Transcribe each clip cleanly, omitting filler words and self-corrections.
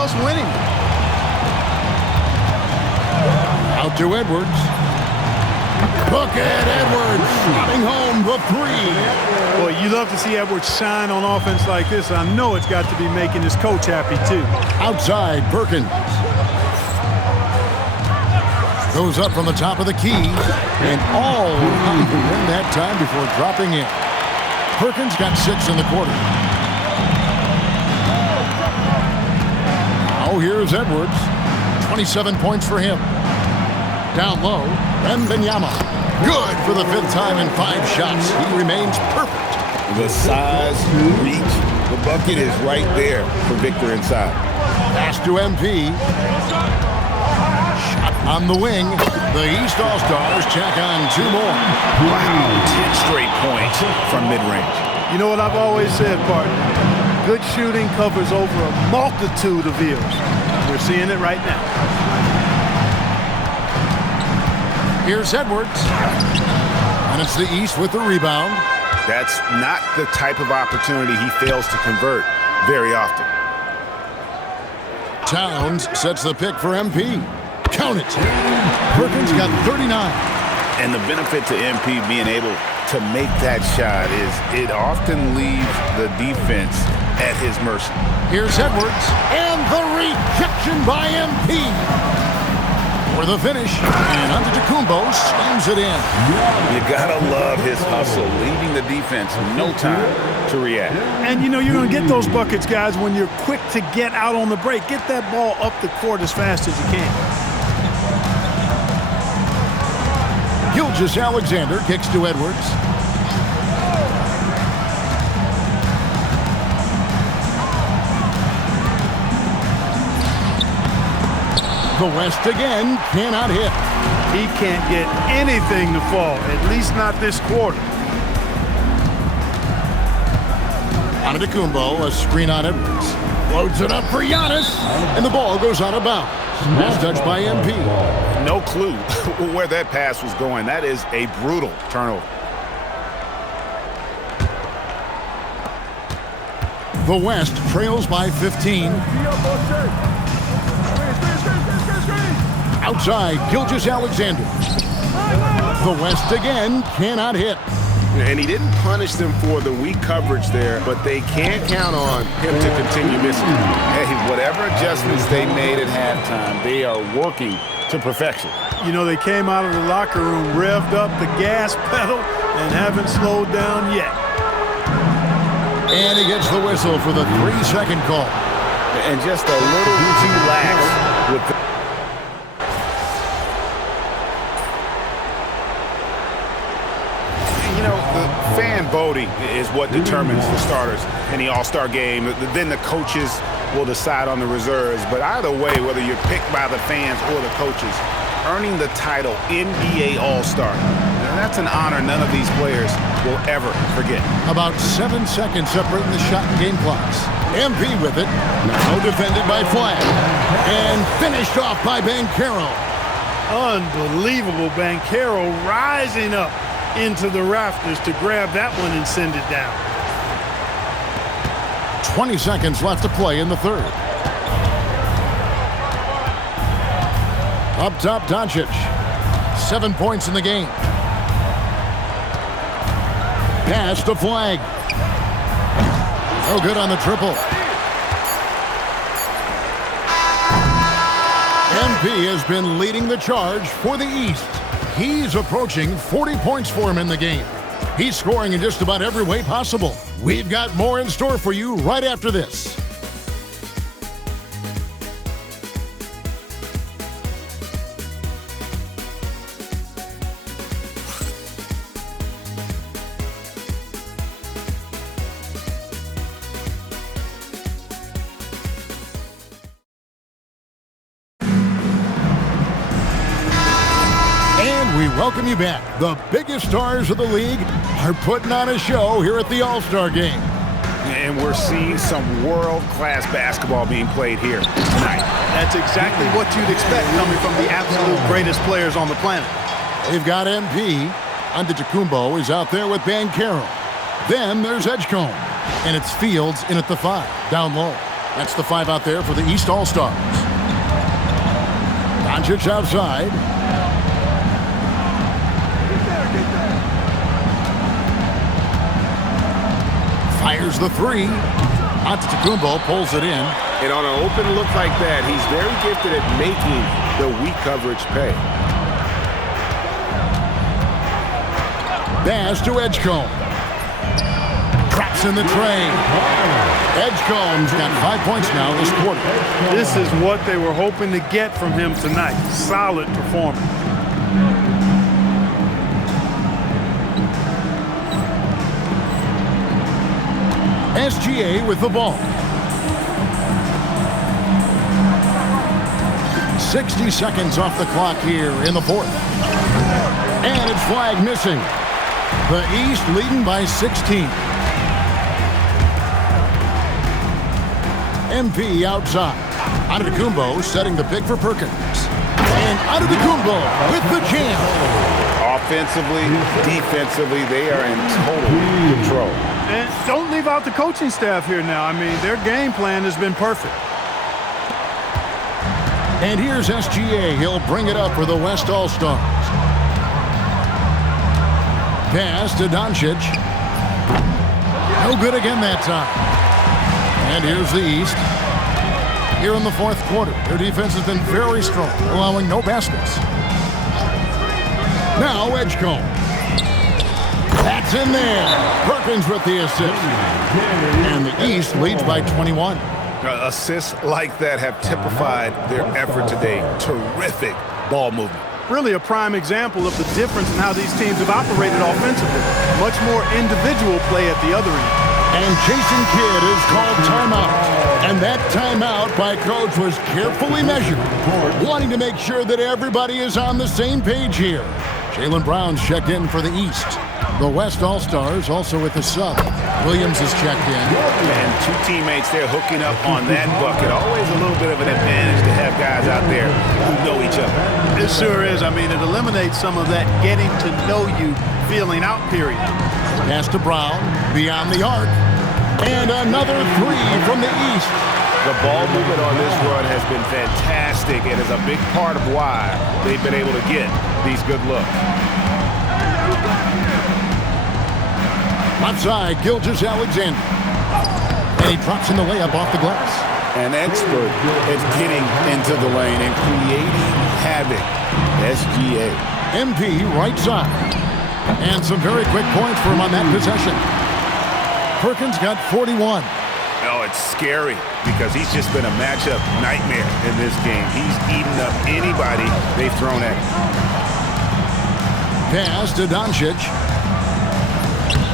else winning. Out to Edwards. Look at Edwards shooting home the three. Well, you love to see Edwards shine on offense like this. I know it's got to be making his coach happy, too. Outside, Perkins. Goes up from the top of the key. And all in that time before dropping in. Perkins got 6 in the quarter. Now here's Edwards. 27 points for him. Down low, Wembanyama. Good for the 5th time in 5 shots. He remains perfect. The size, reach, the bucket is right there for Victor inside. Pass to MP. Shot on the wing. The East All-Stars check on 2 more. Wow, 10 straight points from mid-range. You know what I've always said, partner? Good shooting covers over a multitude of ills. We're seeing it right now. Here's Edwards. And it's the East with the rebound. That's not the type of opportunity he fails to convert very often. Towns sets the pick for MP. Count it. Perkins got 39. And the benefit to MP being able to make that shot is it often leaves the defense at his mercy. Here's Edwards. And the rejection by MP. For the finish, and Antetokounmpo slams it in. You gotta love his hustle, leaving the defense no time to react. And you know you're gonna get those buckets, guys, when you're quick to get out on the break. Get that ball up the court as fast as you can. Gilgeous-Alexander kicks to Edwards. The West again cannot hit. He can't get anything to fall, at least not this quarter. Antetokounmpo, a screen on Edwards. Loads it up for Giannis, and the ball goes out of bounds. Pass touched by MP. No clue where that pass was going. That is a brutal turnover. The West trails by 15. Outside, Gilgeous-Alexander. The West again cannot hit. And he didn't punish them for the weak coverage there, but they can't count on him to continue missing. Hey, whatever adjustments they made at halftime, they are working to perfection. You know, they came out of the locker room, revved up the gas pedal, and haven't slowed down yet. And he gets the whistle for the 3-second call. And just a little too lax with the fan voting is what determines the starters in the All-Star game. Then the coaches will decide on the reserves. But either way, whether you're picked by the fans or the coaches, earning the title NBA All-Star, that's an honor none of these players will ever forget. About 7 seconds separating the shot and game clocks. MP with it. Now defended by Flag. And finished off by Banchero. Unbelievable. Banchero rising up into the rafters to grab that one and send it down. 20 seconds left to play in the third. Up top, Doncic. 7 points in the game. Pass to Flag. No good on the triple. MP has been leading the charge for the East. He's approaching 40 points for him in the game. He's scoring in just about every way possible. We've got more in store for you right after this. Welcome you back. The biggest stars of the league are putting on a show here at the All-Star Game. And we're seeing some world-class basketball being played here tonight. That's exactly what you'd expect coming from the absolute greatest players on the planet. They've got MP. Antetokounmpo is out there with Banchero. Then there's Edgecombe. And it's Fields in at the 5, down low. That's the 5 out there for the East All-Stars. Doncic outside. Fires the 3. Antetokounmpo pulls it in. And on an open look like that, he's very gifted at making the weak coverage pay. Pass to Edgecombe. Drops in the tray. Edgecombe's got 5 points now this quarter. This is what they were hoping to get from him tonight. Solid performance. SGA with the ball. 60 seconds off the clock here in the 4th. And it's flag missing. The East leading by 16. MP outside. Antetokounmpo setting the pick for Perkins. And Antetokounmpo with the jam. Offensively, defensively, they are in total control. And don't leave out the coaching staff here now. I mean, their game plan has been perfect. And here's SGA. He'll bring it up for the West All-Stars. Pass to Doncic. No good again that time. And here's the East. Here in the 4th quarter, their defense has been very strong, allowing no baskets. Now Edgecombe. That's in there. Perkins with the assist. And the East leads by 21. Assists like that have typified their effort today. Terrific ball movement. Really a prime example of the difference in how these teams have operated offensively. Much more individual play at the other end. And Jason Kidd is called timeout. And that timeout by coach was carefully measured, wanting to make sure that everybody is on the same page here. Jaylen Brown's checked in for the East. The West All-Stars also with the sub. Williams is checked in. And 2 teammates there hooking up on that bucket. Always a little bit of an advantage to have guys out there who know each other. It sure is. I mean, it eliminates some of that getting to know you feeling out period. Pass to Brown, beyond the arc. And another 3 from the East. The ball movement on this run has been fantastic and is a big part of why they've been able to get these good looks. Outside, Gilgeous-Alexander. And he drops in the layup off the glass. An expert at getting into the lane and creating havoc. SGA. MP right side. And some very quick points for him on that possession. Perkins got 41. Oh, it's scary because he's just been a matchup nightmare in this game. He's eaten up anybody they've thrown at him. Pass to Doncic.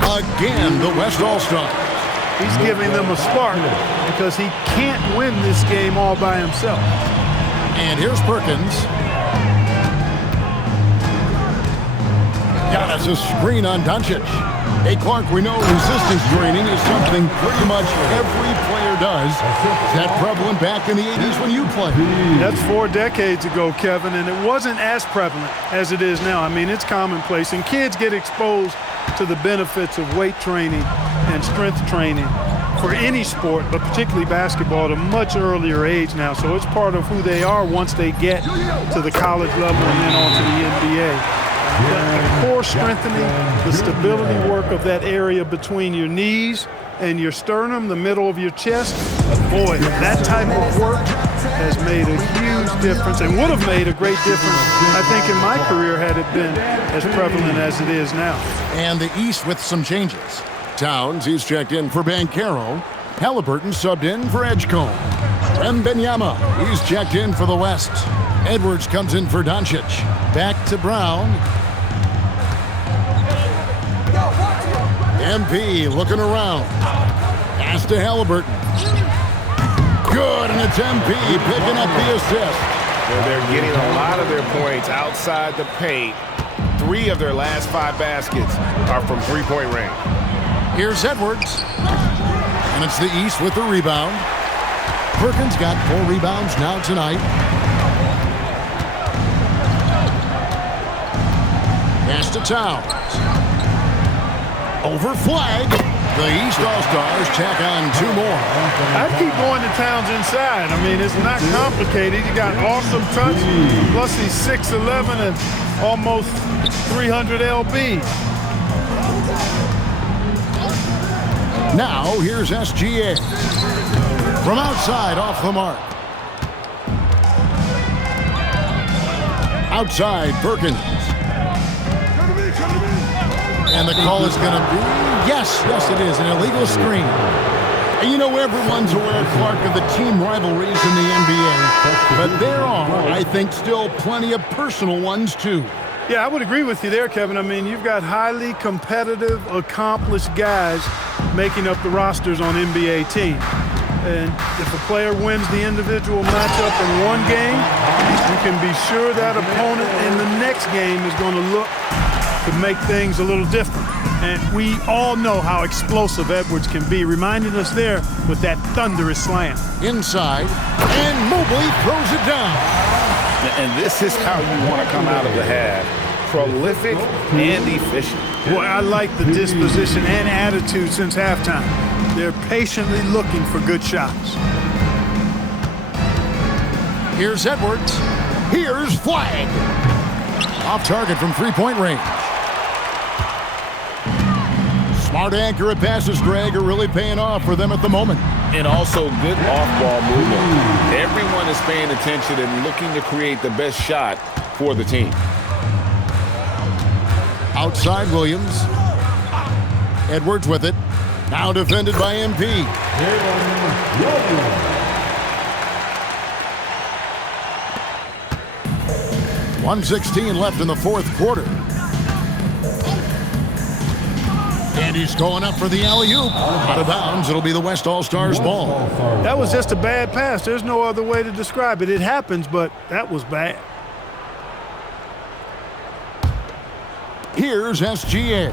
Again, the West All-Star. He's giving them a spark because he can't win this game all by himself. And here's Perkins. Got us a screen on Doncic. Hey, Clark, we know resistance training is something pretty much every player does. Is that prevalent back in the 80s when you played? That's 4 decades ago, Kevin, and it wasn't as prevalent as it is now. I mean, it's commonplace, and kids get exposed to the benefits of weight training and strength training for any sport, but particularly basketball, at a much earlier age now. So it's part of who they are once they get to the college level and then on to the NBA. The core strengthening, the stability work of that area between your knees and your sternum, the middle of your chest, boy, that type of work has made a huge difference and would have made a great difference, I think, in my career had it been as prevalent as it is now. And the East with some changes. Towns, he's checked in for Banchero. Halliburton subbed in for Edgecombe. Wembanyama, he's checked in for the West. Edwards comes in for Doncic. Back to Brown. MP looking around. Pass to Halliburton. Good, and it's MP picking up the assist. Well, they're getting a lot of their points outside the paint. 3 of their last 5 baskets are from three-point range. Here's Edwards. And it's the East with the rebound. Perkins got 4 rebounds now tonight. Pass to Towns. Over flag. The East All-Stars tack on 2 more. I'd keep going to Towns inside. I mean, it's not complicated. You got awesome touch, plus he's 6'11" and almost 300 lb. Now, here's SGA. From outside, off the mark. Outside, Perkins. And the call is going to be, yes, it is, an illegal screen. And you know, everyone's aware, Clark, of the team rivalries in the NBA, but there are, I think, still plenty of personal ones, too. Yeah, I would agree with you there, Kevin. I mean, you've got highly competitive, accomplished guys making up the rosters on NBA teams. And if a player wins the individual matchup in one game, you can be sure that opponent in the next game is going to look to make things a little different. And we all know how explosive Edwards can be, reminding us there with that thunderous slam. Inside, and Mobley throws it down. And this is how you want to come out of the half. Prolific and efficient. Boy, I like the disposition and attitude since halftime. They're patiently looking for good shots. Here's Edwards. Here's Flag. Off target from three-point range. Smart, accurate passes, Greg, are really paying off for them at the moment. And also good off-ball movement. Everyone is paying attention and looking to create the best shot for the team. Outside Williams. Edwards with it. Now defended by MP. 1:16 left in the fourth quarter. And he's going up for the alley-oop. Out of bounds, it'll be the West All-Stars ball. That was just a bad pass. There's no other way to describe it. It happens, but that was bad. Here's SGA.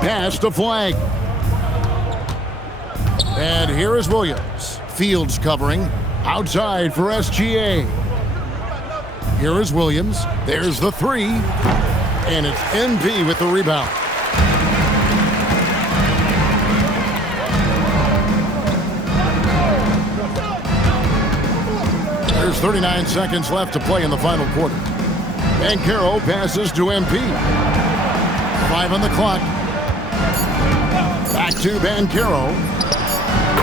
Pass to Flag. And here is Williams. Fields covering. Outside for SGA. Here is Williams. There's the three. And it's NP with the rebound. There's 39 seconds left to play in the final quarter. Banchero passes to MP. 5 on the clock. Back to Banchero.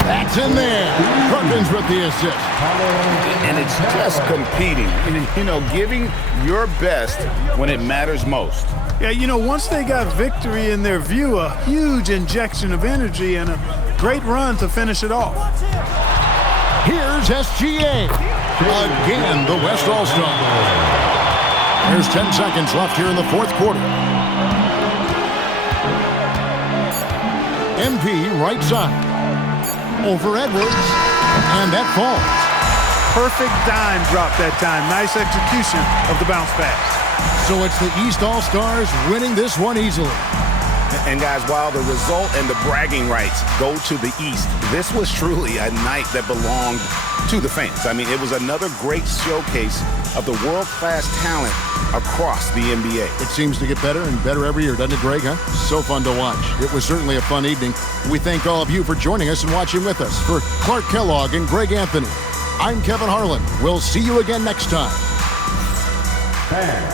That's in there. Perkins with the assist. And it's just competing. You know, giving your best when it matters most. Yeah, you know, once they got victory in their view, a huge injection of energy and a great run to finish it off. Here's SGA. Again, the West All-Stars. There's 10 seconds left here in the fourth quarter. MP right side. Over Edwards. And that falls. Perfect dime drop that time. Nice execution of the bounce pass. So it's the East All-Stars winning this one easily. And guys, while the result and the bragging rights go to the East, this was truly a night that belonged to the fans. I mean, it was another great showcase of the world-class talent across the NBA. It seems to get better and better every year, doesn't it, Greg? Huh? So fun to watch. It was certainly a fun evening. We thank all of you for joining us and watching with us. For Clark Kellogg and Greg Anthony, I'm Kevin Harlan. We'll see you again next time. And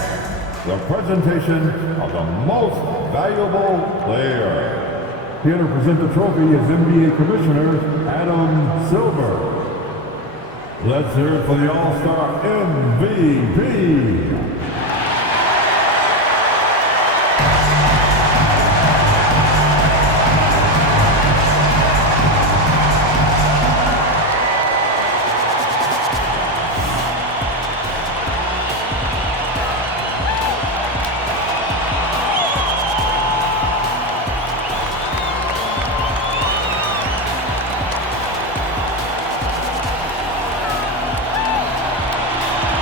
the presentation of the most valuable player. Here to present the trophy is NBA Commissioner Adam Silver. Let's hear it for the All-Star MVP.